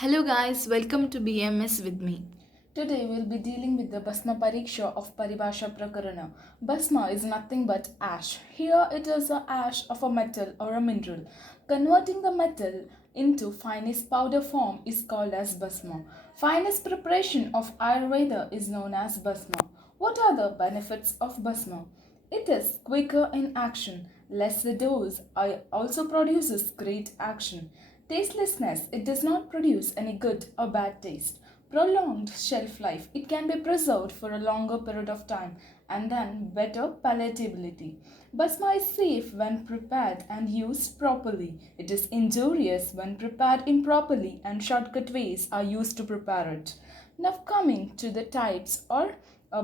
Hello guys, welcome to BMS with me. Today we'll be dealing with the Bhasma Pariksha of Paribhasha Prakarana. Bhasma is nothing but ash. Here it is a ash of a metal or a mineral. Converting the metal into finest powder form is called as Bhasma. Finest preparation of Ayurveda is known as Bhasma. What are the benefits of Bhasma? It is quicker in action, less the dose, also produces great action. Tastelessness, it does not produce any good or bad taste. Prolonged shelf life, it can be preserved for a longer period of time, and then better palatability. Basma is safe when prepared and used properly. It is injurious when prepared improperly and shortcut ways are used to prepare it. Now coming to the types or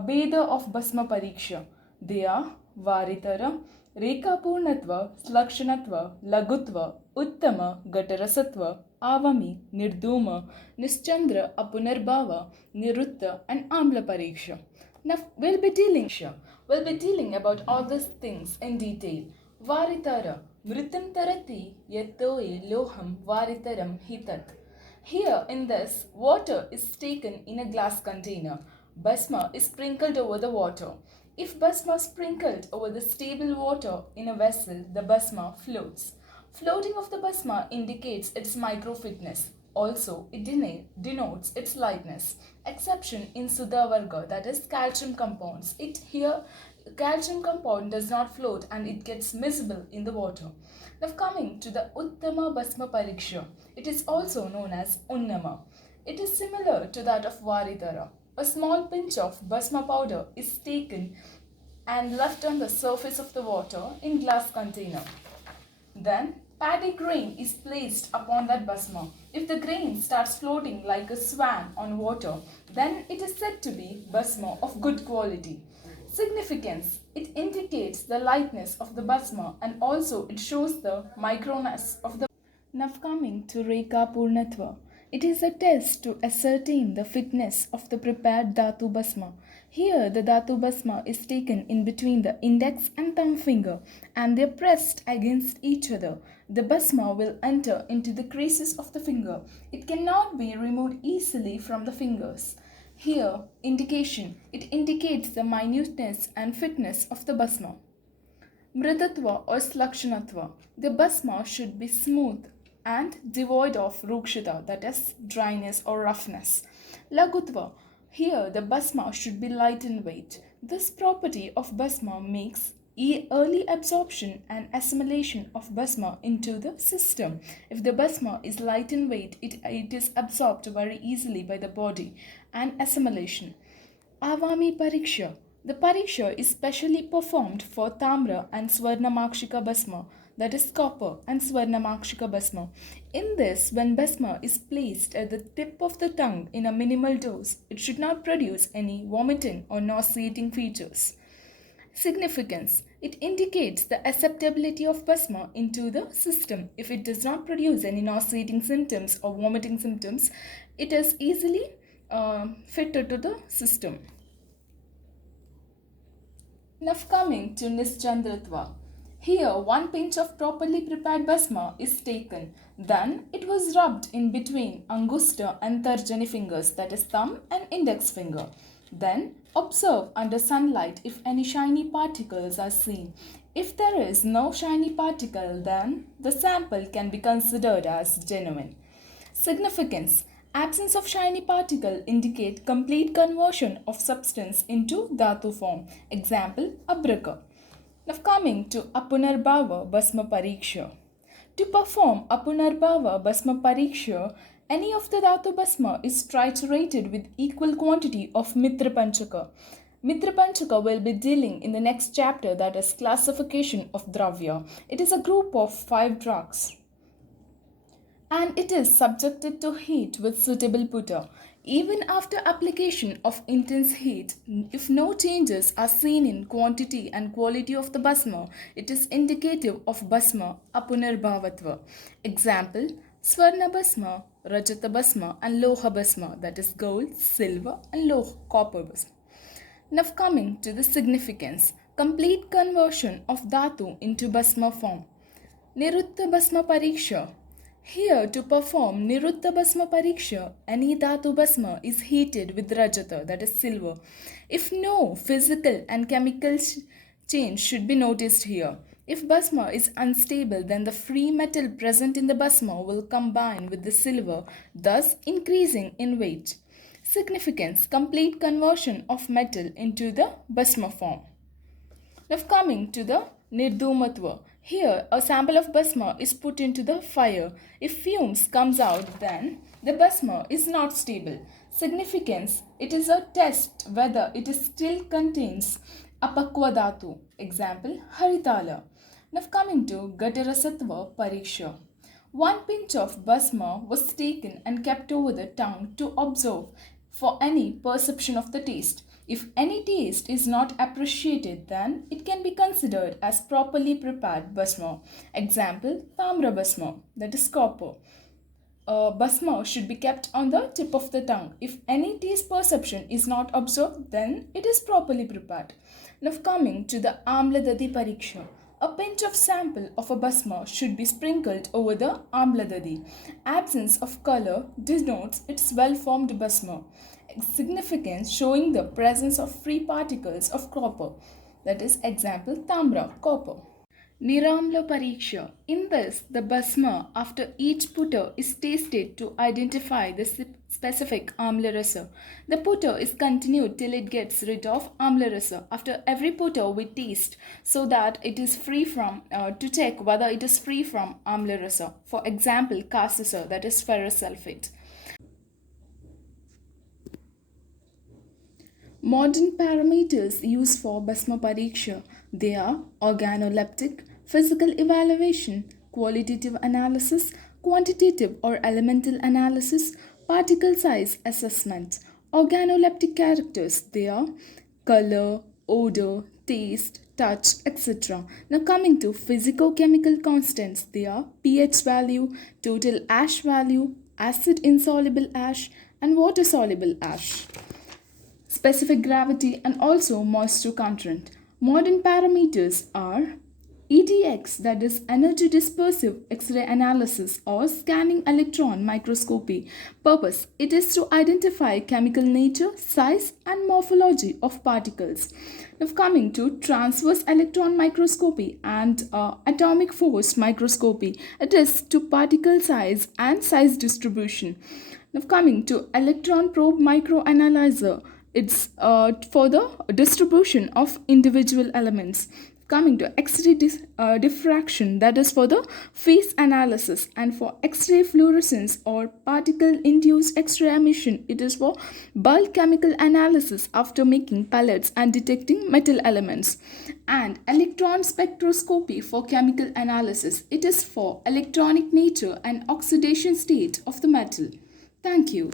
Beda of Basma Pariksha. They are Varitara, Rekapurnatva, Slakshanatva, Lagutva, Uttama, Gatarasatva, Avami, Nirduma, Nischandra, Apunarbhava, Nirutta, and Amla Pariksha. Now we'll be dealing about all these things in detail. Varitara, Mritam Tarati, Yatoe Loham Varitaram Hitat. Here in this, water is taken in a glass container. Basma is sprinkled over the water. If basma is sprinkled over the stable water in a vessel, the basma floats. Floating of the basma indicates its microfitness. Also, it denotes its lightness. Exception in Sudha Varga, that is calcium compounds. It here calcium compound does not float and it gets miscible in the water. Now coming to the Uttama Basma Pariksha, it is also known as Unnama. It is similar to that of Varidara. A small pinch of basma powder is taken and left on the surface of the water in glass container. Then paddy grain is placed upon that basma. If the grain starts floating like a swan on water, then it is said to be basma of good quality. Significance. It indicates the lightness of the basma and also it shows the microness of the. Now coming to Reka Purnatva. It is a test to ascertain the fitness of the prepared Dhatu Basma. Here the Dhatu Basma is taken in between the index and thumb finger and they are pressed against each other. The Basma will enter into the creases of the finger. It cannot be removed easily from the fingers. Here, indication. It indicates the minuteness and fitness of the Basma. Mridatva or Slakshanatva. The Basma should be smooth and devoid of rukshita, that is dryness or roughness. Lagutva. Here the Basma should be light in weight. This property of Basma makes early absorption and assimilation of Basma into the system. If the Basma is light in weight, it is absorbed very easily by the body and assimilation. Avami Pariksha. The Pariksha is specially performed for Tamra and Swarnamakshika Basma, that is copper and Swarnamakshika Basma. In this, when Basma is placed at the tip of the tongue in a minimal dose, it should not produce any vomiting or nauseating features. Significance. It indicates the acceptability of Basma into the system. If it does not produce any nauseating symptoms or vomiting symptoms, it is easily fitted to the system. Now coming to Nischandratva. Here, one pinch of properly prepared basma is taken. Then it was rubbed in between Angusta and Tarjani fingers, that is thumb and index finger. Then observe under sunlight if any shiny particles are seen. If there is no shiny particle, then the sample can be considered as genuine. Significance. Absence of shiny particle indicate complete conversion of substance into dhatu form. Example, abraka. Now coming to Apunarbhava Basma Pariksha. To perform Apunarbhava Basma Pariksha, any of the Dhatu Basma is triturated with equal quantity of Mitra Panchaka. Mitra Panchaka will be dealing in the next chapter, that is classification of Dravya. It is a group of 5 drugs and it is subjected to heat with suitable putta. Even after application of intense heat, if no changes are seen in quantity and quality of the basma, it is indicative of basma apunarbhavatva. Example, Swarna basma, Rajata basma and Loha basma, that is gold, silver and copper basma. Now coming to the significance, complete conversion of dhatu into basma form. Nirutta basma pariksha. Here, to perform Nirutta Bhasma Pariksha, any Dhatu Bhasma is heated with Rajata, that is silver. If no physical and chemical change should be noticed here. If Bhasma is unstable, then the free metal present in the Bhasma will combine with the silver, thus increasing in weight. Significance: complete conversion of metal into the Bhasma form. Now coming to the Nirdumatva. Here a sample of Bhasma is put into the fire. If fumes comes out, then the Bhasma is not stable. Significance: it is a test whether it still contains Apakwa Dhatu. Example, Haritala. Now coming to Gatarasatva Pariksha. One pinch of Bhasma was taken and kept over the tongue to observe for any perception of the taste. If any taste is not appreciated, then it can be considered as properly prepared Bhasma. Example, Tamra Bhasma, that is copper. Bhasma should be kept on the tip of the tongue. If any taste perception is not observed, then it is properly prepared. Now coming to the Amladadi Pariksha. A pinch of sample of a Bhasma should be sprinkled over the Amladadi. Absence of color denotes its well-formed Bhasma. Significance: showing the presence of free particles of copper. That is example, Tamra, copper. Niramla Pariksha. In this, the Bhasma after each putter is tasted to identify the specific Amla Rasa. The putter is continued till it gets rid of Amla Rasa. After every putter we taste so that it is free from, to check whether it is free from Amla Rasa. For example, Kasasa, that is ferrous sulfate. Modern parameters used for Bhasma Pariksha. They are organoleptic, physical evaluation, qualitative analysis, quantitative or elemental analysis, particle size assessment. Organoleptic characters, they are color, odor, taste, touch, etc. Now coming to physico-chemical constants, they are pH value, total ash value, acid insoluble ash, and water soluble ash, specific gravity, and also moisture content. Modern parameters are EDX, that is energy dispersive X-ray analysis or scanning electron microscopy. Purpose: it is to identify chemical nature, size and morphology of particles. Now coming to transverse electron microscopy and atomic force microscopy, it is to particle size and size distribution. Now coming to electron probe microanalyzer, it's for the distribution of individual elements. Coming to X-ray diffraction, that is for the phase analysis, and for X-ray fluorescence or particle-induced X-ray emission, it is for bulk chemical analysis after making pellets and detecting metal elements. And electron spectroscopy for chemical analysis, it is for electronic nature and oxidation state of the metal. Thank you.